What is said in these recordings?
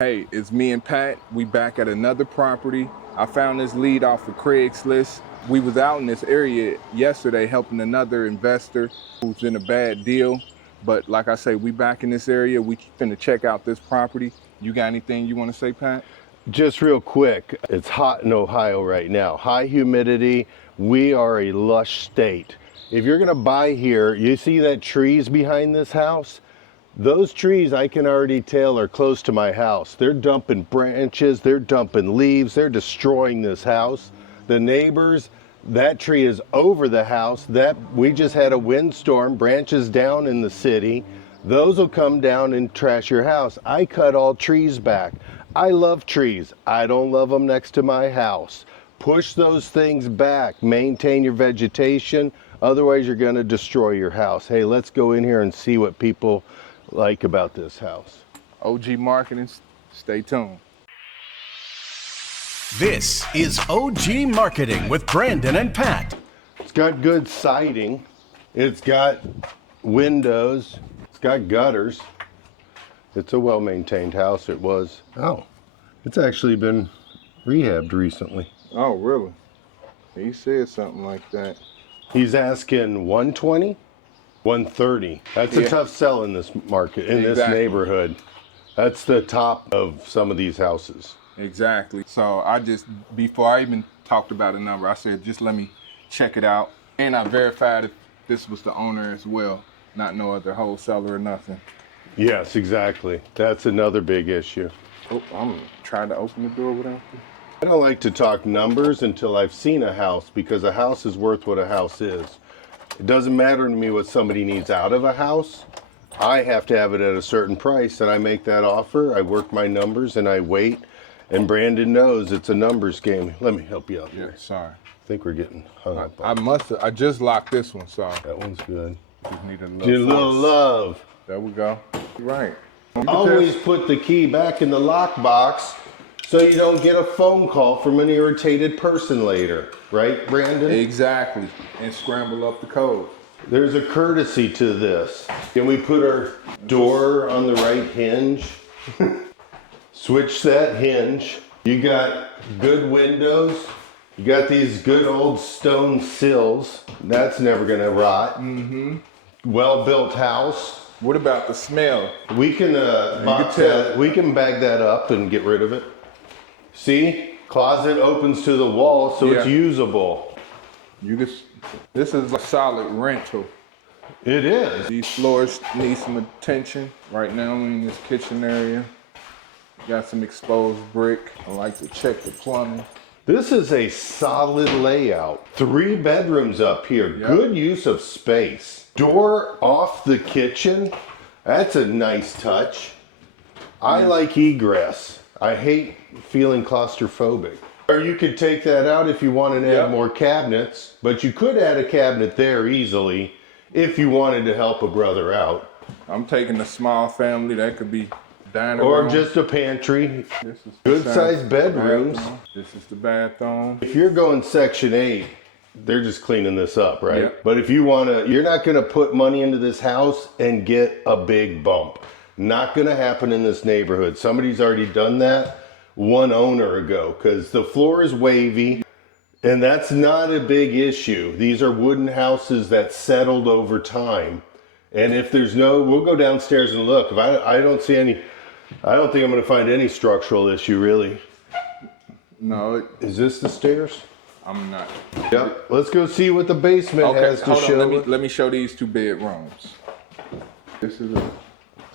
Hey, it's me and Pat. We back at another property. I found this lead off of Craigslist. We was out in this area yesterday helping another investor who's in a bad deal. But like I say, we back in this area. We finna check out this property. You got anything you want to say, Pat? Just real quick, it's hot in Ohio right now. High humidity. We are a lush state. If you're gonna buy here, you see that trees behind this house? Those trees I can already tell are close to my house. They're dumping branches, they're dumping leaves, they're destroying this house. The neighbors, that tree is over the house. That we just had a windstorm, branches down in the city. Those will come down and trash your house. I cut all trees back. I love trees. I don't love them next to my house. Push those things back, maintain your vegetation, otherwise you're gonna destroy your house. Hey, let's go in here and see what people like about this house. OG Marketing, stay tuned. This is OG Marketing with Brandon and Pat. It's got good siding. It's got windows. It's got gutters. It's a well-maintained house. It was. Oh, it's actually been rehabbed recently. Oh, really? He said something like that. He's asking 120, 130. That's a tough sell in this market, in this neighborhood. That's the top of some of these houses. Exactly. So I just, before I even talked about a number, I said, just let me check it out. And I verified if this was the owner as well, not no other wholesaler or nothing. Yes, exactly. That's another big issue. Oh, I'm trying to open the door without this. I don't like to talk numbers until I've seen a house, because a house is worth what a house is. It doesn't matter to me what somebody needs out of a house. I have to have it at a certain price, and I make that offer. I work my numbers and I wait. And Brandon knows it's a numbers game. Let me help you out here. Yeah, sorry. I think we're getting hung up. I just locked this one, so. That one's good. Just need a little love. There we go. Right. Always put the key back in the lockbox so you don't get a phone call from an irritated person later. Right, Brandon? Exactly. And scramble up the code. There's a courtesy to this. Can we put our door on the right hinge? Switch that hinge. You got good windows. You got these good old stone sills. That's never gonna rot. Mm-hmm. Well-built house. What about the smell? We can we can bag that up and get rid of it. See? Closet opens to the wall, so it's usable. This is a solid rental. It is. These floors need some attention. Right now in this kitchen area. Got some exposed brick. I like to check the plumbing. This is a solid layout. 3 bedrooms up here. Yep. Good use of space. Door off the kitchen. That's a nice touch. I like egress. I hate feeling claustrophobic. Or you could take that out if you wanted to add more cabinets, but you could add a cabinet there easily if you wanted to help a brother out. I'm taking a small family. That could be dining or room. Just a pantry. This is good sized bedrooms. This is the bathroom. If you're going Section 8, they're just cleaning this up, right? Yep. But if you want to, you're not going to put money into this house and get a big bump. Not going to happen in this neighborhood. Somebody's already done that one owner ago, because the floor is wavy, and that's not a big issue. These are wooden houses that settled over time. And if there's we'll go downstairs and look. If I don't see any, I don't think I'm going to find any structural issue, really. No. Is this the stairs? I'm not. Yep. Let's go see what the basement has to show. Let me show these 2 bedrooms. This is a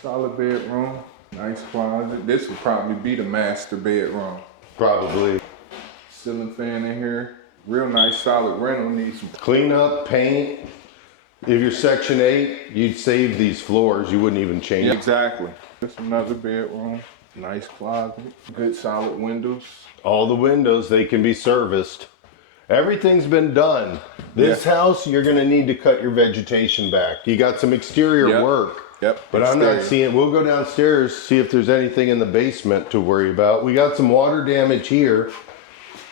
solid bedroom. Nice closet. This would probably be the master bedroom. Probably. Ceiling fan in here. Real nice solid rental. Needs some clean up, paint. If you're Section 8, you'd save these floors. You wouldn't even change it. Exactly. Just another bedroom. Nice closet. Good solid windows. All the windows, they can be serviced. Everything's been done. This house, you're going to need to cut your vegetation back. You got some exterior work. Yep. But I'm not seeing, we'll go downstairs, see if there's anything in the basement to worry about. We got some water damage here.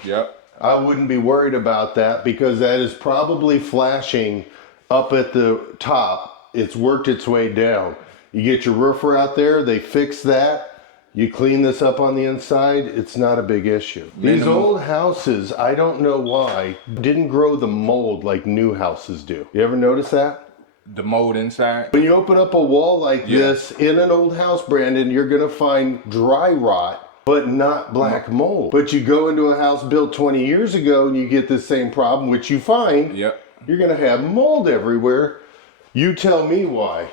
Yep. I wouldn't be worried about that, because that is probably flashing up at the top. It's worked its way down. You get your roofer out there, they fix that. You clean this up on the inside, it's not a big issue. These Minimum. old houses, I don't know why, didn't grow the mold like new houses do. You ever notice that? The mold inside. When you open up a wall like Yeah. this in an old house, Brandon, you're gonna find dry rot, but not black mold. But you go into a house built 20 years ago and you get the same problem, which you find, Yep. you're gonna have mold everywhere. You tell me why.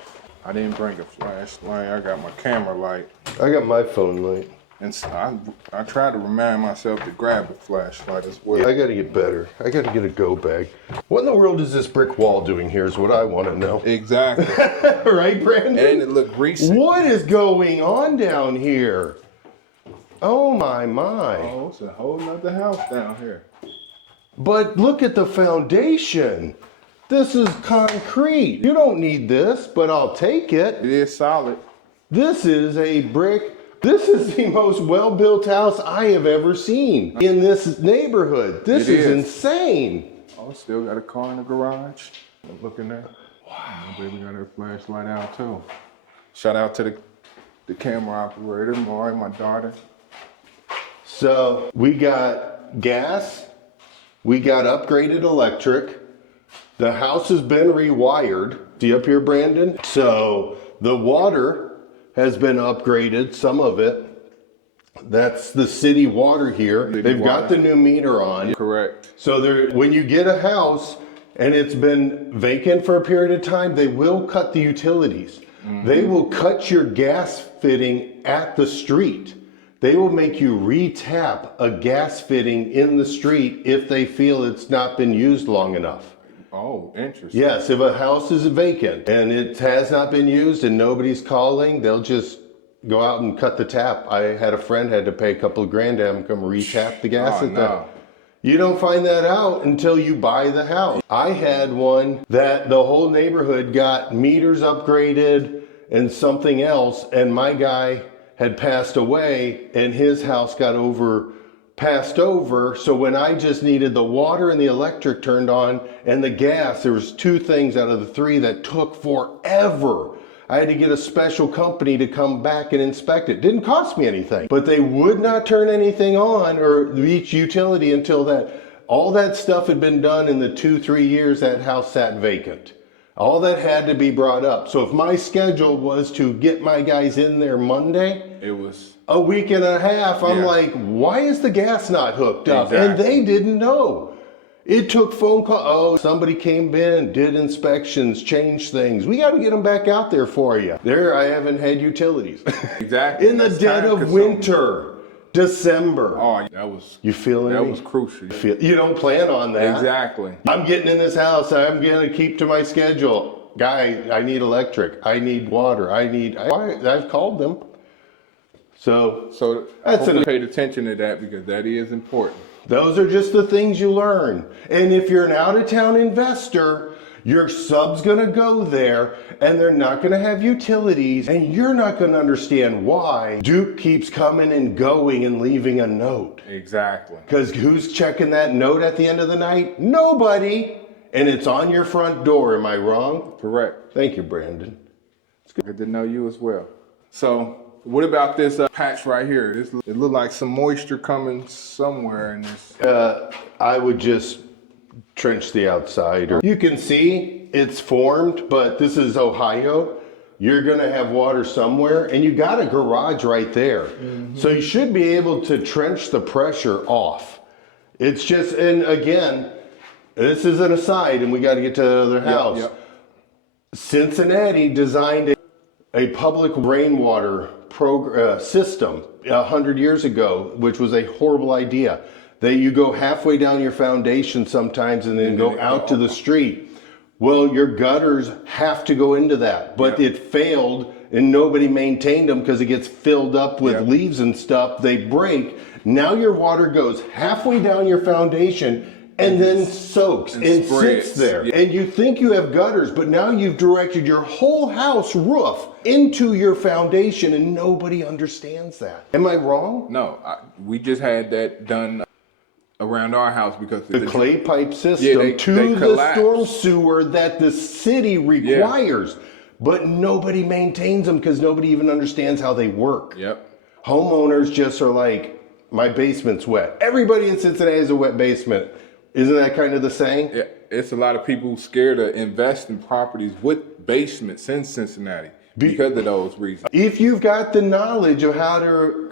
I didn't bring a flashlight. I got my camera light. I got my phone light. And so I try to remind myself to grab a flashlight as well. I gotta get better. I gotta get a go bag. What in the world is this brick wall doing here is what I wanna know. Exactly. Right, Brandon? And it looked greasy. What is going on down here? Oh my. Oh, it's a whole nother house down here. But look at the foundation. This is concrete. You don't need this, but I'll take it. It is solid. This is a brick. This is the most well-built house I have ever seen in this neighborhood. This It is is. insane. Oh, still got a car in the garage. Look in there. Wow. Baby got her flashlight out too. Shout out to the camera operator, Maury, my daughter. So we got gas. We got upgraded electric. The house has been rewired. See up here, Brandon? So the water has been upgraded, some of it. That's the city water here. They've got the new meter on. Correct. So when you get a house and it's been vacant for a period of time, they will cut the utilities. They will cut your gas fitting at the street. They will make you re-tap a gas fitting in the street if they feel it's not been used long enough. Oh, interesting. Yes, if a house is vacant and it has not been used and nobody's calling, they'll just go out and cut the tap. I had a friend had to pay a couple of grand to have them come re-tap the gas Oh, at no. that. You don't find that out until you buy the house. I had one that the whole neighborhood got meters upgraded and something else, and my guy had passed away and his house got passed over. So when I just needed the water and the electric turned on and the gas, there was 2 things out of the 3 that took forever. I had to get a special company to come back and inspect it. Didn't cost me anything, but they would not turn anything on or reach utility until all that stuff had been done in the 2-3 years that house sat vacant. All that had to be brought up. So if my schedule was to get my guys in there Monday, It was. a week and a half, I'm Yeah. like, why is the gas not hooked up? Exactly. And they didn't know. It took phone call. Oh, somebody came in, did inspections, changed things. We got to get them back out there for you. There, I haven't had utilities. Exactly. In the That's dead of time-consuming. winter, December. Oh, that was. You feeling That me? was crucial. You don't plan on that. Exactly. I'm getting in this house. I'm going to keep to my schedule. Guy, I need electric. I need water. I've called them. So I hope you paid attention to that because that is important. those are just the things you learn. And if you're an out-of-town investor, your sub's gonna go there and they're not gonna have utilities and you're not gonna understand why Duke keeps coming and going and leaving a note. Exactly. Because who's checking that note at the end of the night? Nobody. And it's on your front door, am I wrong? Correct. Thank you, Brandon. Good to know you as well. So, what about this patch right here? It looked like some moisture coming somewhere in this. I would just trench the outside. You can see it's formed, but this is Ohio. You're gonna have water somewhere and you got a garage right there. So you should be able to trench the pressure off. It's just, and again, this is an aside and we gotta get to the other house. Yep. Cincinnati designed a public rainwater system 100 years ago, which was a horrible idea. You go halfway down your foundation sometimes and then go out to the street. Well, your gutters have to go into that, but it failed and nobody maintained them because it gets filled up with leaves and stuff. They break. Now your water goes halfway down your foundation and then soaks and sits there. And you think you have gutters, but now you've directed your whole house roof into your foundation and nobody understands that. Am I wrong? No, we just had that done around our house because The clay pipe system they to the collapsed. storm sewer that the city requires, but nobody maintains them because nobody even understands how they work. Yep. Homeowners just are like, my basement's wet. Everybody in Cincinnati has a wet basement. Isn't that kind of the saying? Yeah, it's a lot of people scared to invest in properties with basements in Cincinnati because of those reasons. If you've got the knowledge of how to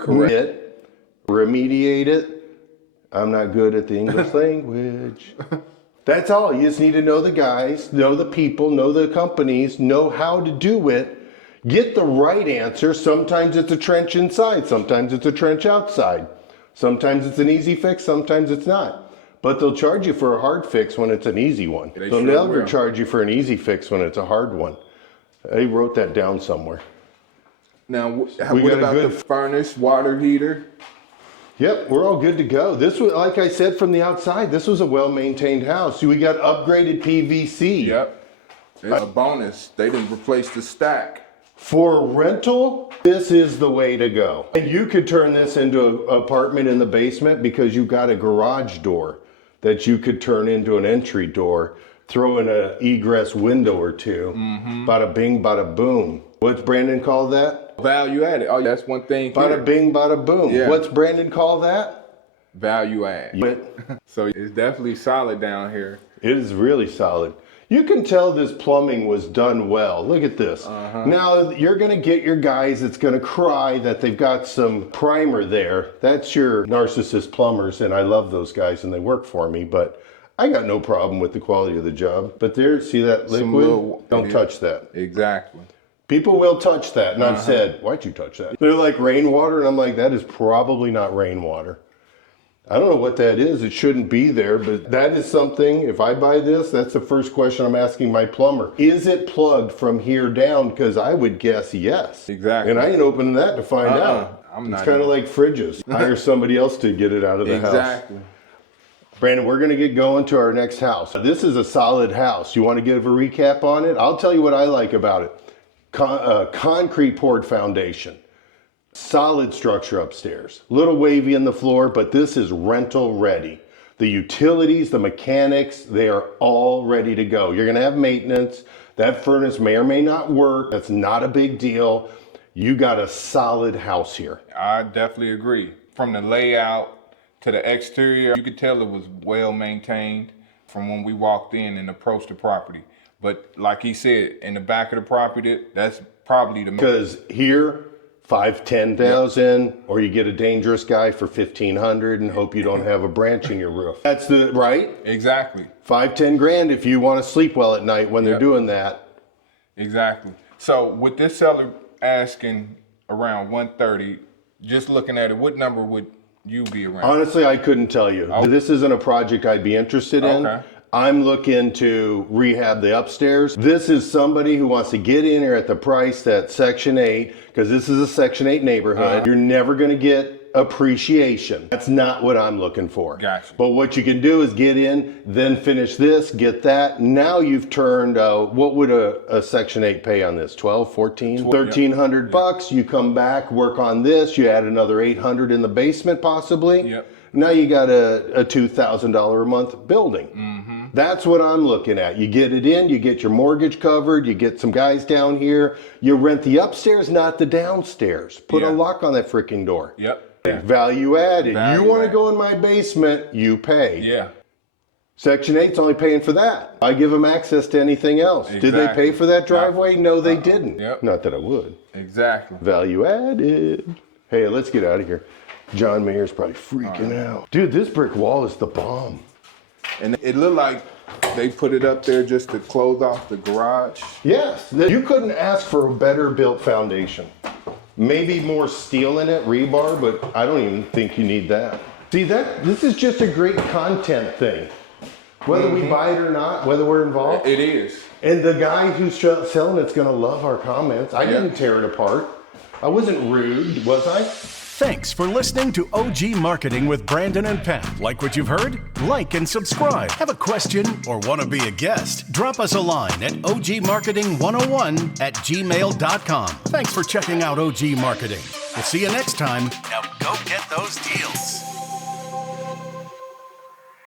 remediate it, I'm not good at the English language. That's all. You just need to know the guys, know the people, know the companies, know how to do it. Get the right answer. Sometimes it's a trench inside. Sometimes it's a trench outside. Sometimes it's an easy fix. Sometimes it's not. But they'll charge you for a hard fix when it's an easy one. They'll never charge you for an easy fix when it's a hard one. I wrote that down somewhere. Now, what about the furnace, water heater? Yep, we're all good to go. This was, like I said from the outside, this was a well-maintained house. We got upgraded PVC. Yep. It's a bonus. They didn't replace the stack. For rental, this is the way to go. And you could turn this into an apartment in the basement because you've got a garage door that you could turn into an entry door, throw in an egress window or two. Bada bing, bada boom. What's Brandon call that? Value added. Oh, that's one thing. Bada bing, bada boom. Yeah. What's Brandon call that? Value add. So it's definitely solid down here. It is really solid. You can tell this plumbing was done well. Look at this. Now you're gonna get your guys that's gonna cry that they've got some primer there. That's your narcissist plumbers, and I love those guys and they work for me, but I got no problem with the quality of the job. But there, see that liquid? Don't touch that. Exactly. People will touch that, and I've said, why'd you touch that? They're like rainwater, and I'm like, that is probably not rainwater. I don't know what that is. It shouldn't be there, but that is something, if I buy this, that's the first question I'm asking my plumber. Is it plugged from here down? Because I would guess yes. Exactly. And I ain't opening that to find out. It's kind of like fridges. Hire somebody else to get it out of the house. Exactly. Brandon, we're going to get going to our next house. This is a solid house. You want to give a recap on it? I'll tell you what I like about it. Concrete poured foundation. Solid structure upstairs. Little wavy in the floor, but this is rental ready. The utilities, the mechanics, they are all ready to go. You're gonna have maintenance. That furnace may or may not work. That's not a big deal. You got a solid house here. I definitely agree. From the layout to the exterior, you could tell it was well maintained from when we walked in and approached the property. But like he said, in the back of the property, that's probably the... Because here, 5,000-10,000, or you get a dangerous guy for 1,500 and hope you don't have a branch in your roof. That's the right. Exactly. 5-10 grand if you want to sleep well at night when they're doing that. Exactly. So with this seller asking around 130, just looking at it, what number would you be around? Honestly, I couldn't tell you. Okay. This isn't a project I'd be interested in. Okay. I'm looking to rehab the upstairs. This is somebody who wants to get in here at the price that Section 8, because this is a Section 8 neighborhood. You're never going to get appreciation. That's not what I'm looking for. Gotcha. But what you can do is get in, then finish this, get that. Now you've turned, what would a Section 8 pay on this? 12, 14, 1,300 bucks. You come back, work on this. You add another 800 in the basement possibly. Yep. Now you got a $2,000 a month building. That's what I'm looking at. You get it in, you get your mortgage covered, you get some guys down here, you rent the upstairs, not the downstairs. Put a lock on that freaking door. Yep. Value added. You want to go in my basement, you pay. Yeah. Section 8's only paying for that. I give them access to anything else. Exactly. Did they pay for that driveway? No, they didn't. Yep. Not that I would. Exactly. Value added. Hey, let's get out of here. John Mayer's probably freaking out. Dude, this brick wall is the bomb. And it looked like they put it up there just to close off the garage. Yes, you couldn't ask for a better built foundation. Maybe more steel in it, rebar, but I don't even think you need that. See, this is just a great content thing. Whether we buy it or not, whether we're involved. It is. And the guy who's selling it's gonna love our comments. I didn't tear it apart. I wasn't rude, was I? Thanks for listening to OG Marketing with Brandon and Pat. Like what you've heard? Like and subscribe. Have a question or want to be a guest? Drop us a line at ogmarketing101@gmail.com. Thanks for checking out OG Marketing. We'll see you next time. Now go get those deals.